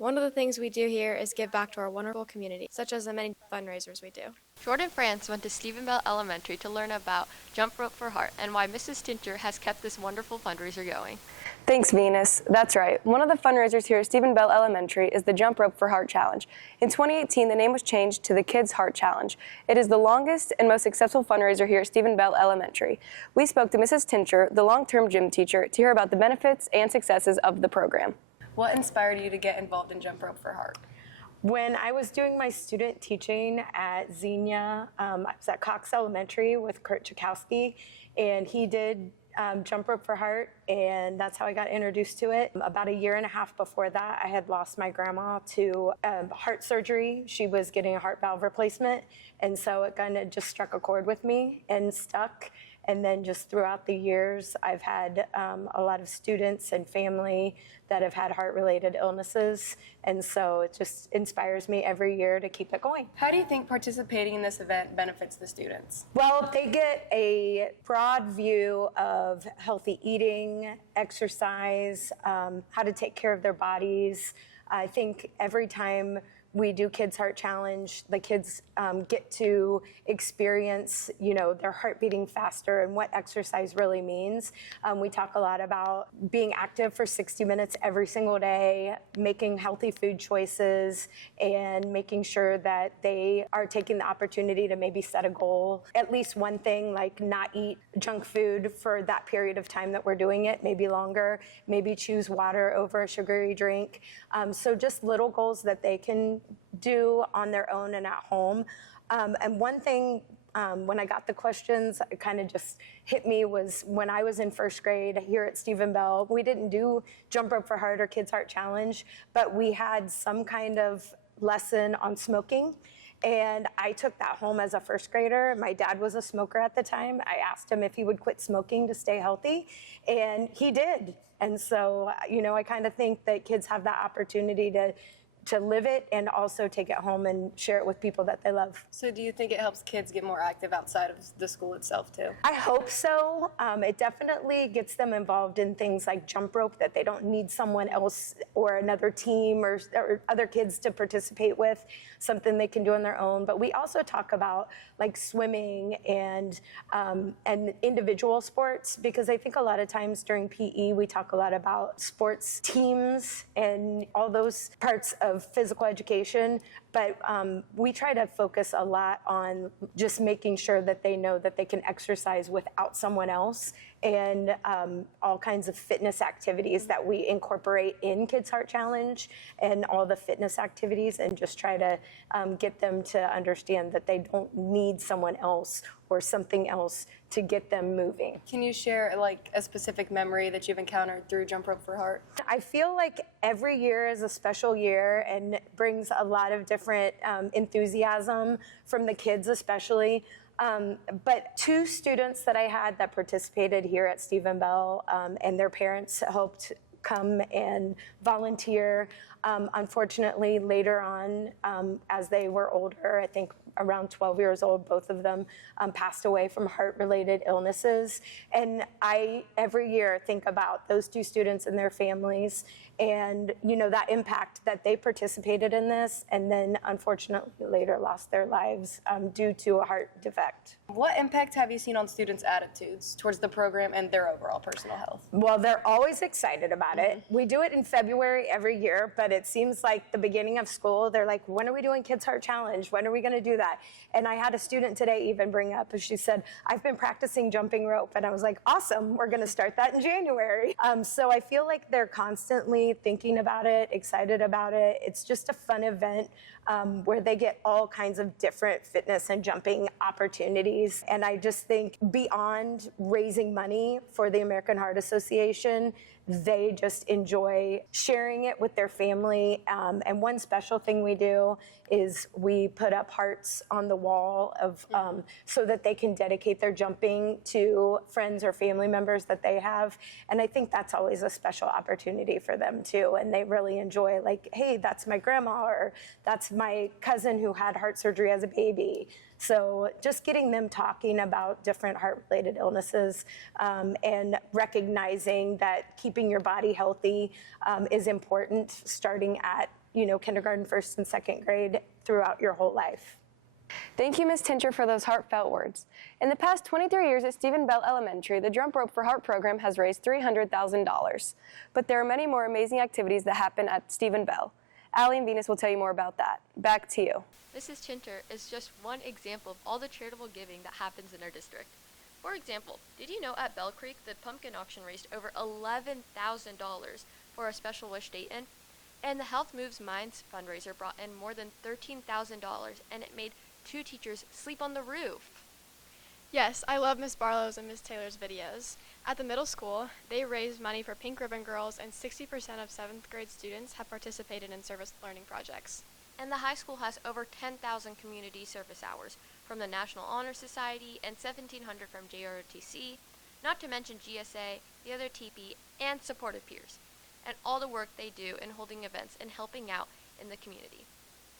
One of the things we do here is give back to our wonderful community, such as the many fundraisers we do. Jordan Frantz went to Stephen Bell Elementary to learn about Jump Rope for Heart and why Mrs. Tincher has kept this wonderful fundraiser going. Thanks, Venus. That's right. One of the fundraisers here at Stephen Bell Elementary is the Jump Rope for Heart Challenge. In 2018, the name was changed to the Kids Heart Challenge. It is the longest and most successful fundraiser here at Stephen Bell Elementary. We spoke to Mrs. Tincher, the long-term gym teacher, to hear about the benefits and successes of the program. What inspired you to get involved in Jump Rope for Heart? When I was doing my student teaching at Xenia, I was at Cox Elementary with Kurt Chakowski, and he did Jump Rope for Heart, and that's how I got introduced to it. About a year and a half before that, I had lost my grandma to heart surgery. She was getting a heart valve replacement, and so it kind of just struck a chord with me and stuck. And then just throughout the years, I've had a lot of students and family that have had heart-related illnesses, and so it just inspires me every year to keep it going. How do you think participating in this event benefits the students? Well, they get a broad view of healthy eating, exercise, how to take care of their bodies. I think every time we do Kids Heart Challenge, the kids get to experience, their heart beating faster and what exercise really means. We talk a lot about being active for 60 minutes every single day, making healthy food choices, and making sure that they are taking the opportunity to maybe set a goal. At least one thing, like not eat junk food for that period of time that we're doing it, maybe longer, maybe choose water over a sugary drink. So just little goals that they can do on their own and at home. And one thing, when I got the questions, it kind of just hit me was when I was in first grade here at Stephen Bell, we didn't do Jump Rope for Heart or Kids Heart Challenge, but we had some kind of lesson on smoking. And I took that home as a first grader. My dad was a smoker at the time. I asked him if he would quit smoking to stay healthy, and he did. And so, I kind of think that kids have that opportunity to live it and also take it home and share it with people that they love. So do you think it helps kids get more active outside of the school itself too? I hope so. It definitely gets them involved in things like jump rope that they don't need someone else or another team or other kids to participate with, something they can do on their own. But we also talk about like swimming and individual sports, because I think a lot of times during PE we talk a lot about sports teams and all those parts of physical education, but we try to focus a lot on just making sure that they know that they can exercise without someone else, and all kinds of fitness activities that we incorporate in Kids Heart Challenge and all the fitness activities, and just try to get them to understand that they don't need someone else or something else to get them moving. Can you share like a specific memory that you've encountered through Jump Rope for Heart? I feel like every year is a special year and brings a lot of different enthusiasm from the kids especially. But two students that I had that participated here at Stephen Bell and their parents helped come and volunteer. Unfortunately, later on, as they were older, I think around 12 years old, both of them passed away from heart-related illnesses. And I, every year, think about those two students and their families and, that impact that they participated in this and then unfortunately later lost their lives due to a heart defect. What impact have you seen on students' attitudes towards the program and their overall personal health? Well, they're always excited about it. We do it in February every year, but it seems like the beginning of school, they're like, when are we doing Kids Heart Challenge? When are we going to do that? And I had a student today even bring up, she said, I've been practicing jumping rope. And I was like, awesome, we're going to start that in January. So I feel like they're constantly thinking about it, excited about it. It's just a fun event where they get all kinds of different fitness and jumping opportunities. And I just think beyond raising money for the American Heart Association, they just enjoy sharing it with their family. And one special thing we do is we put up hearts on the wall of so that they can dedicate their jumping to friends or family members that they have. And I think that's always a special opportunity for them too. And they really enjoy, like, hey, that's my grandma, or that's my cousin who had heart surgery as a baby. So just getting them talking about different heart-related illnesses and recognizing that keeping your body healthy is important starting at kindergarten, first and second grade throughout your whole life. Thank you, Ms. Tincher, for those heartfelt words. In the past 23 years at Stephen Bell Elementary, the Jump Rope for Heart program has raised $300,000. But there are many more amazing activities that happen at Stephen Bell. Allie and Venus will tell you more about that. Back to you. Mrs. Tincher is just one example of all the charitable giving that happens in our district. For example, did you know at Bell Creek the pumpkin auction raised over $11,000 for a Special Wish Dayton? And the Health Moves Minds fundraiser brought in more than $13,000, and it made 2 teachers sleep on the roof. Yes, I love Miss Barlow's and Miss Taylor's videos. At the middle school, they raised money for Pink Ribbon Girls, and 60% of 7th grade students have participated in service learning projects. And the high school has over 10,000 community service hours from the National Honor Society and 1,700 from JROTC, not to mention GSA, the other TP, and supportive peers, and all the work they do in holding events and helping out in the community.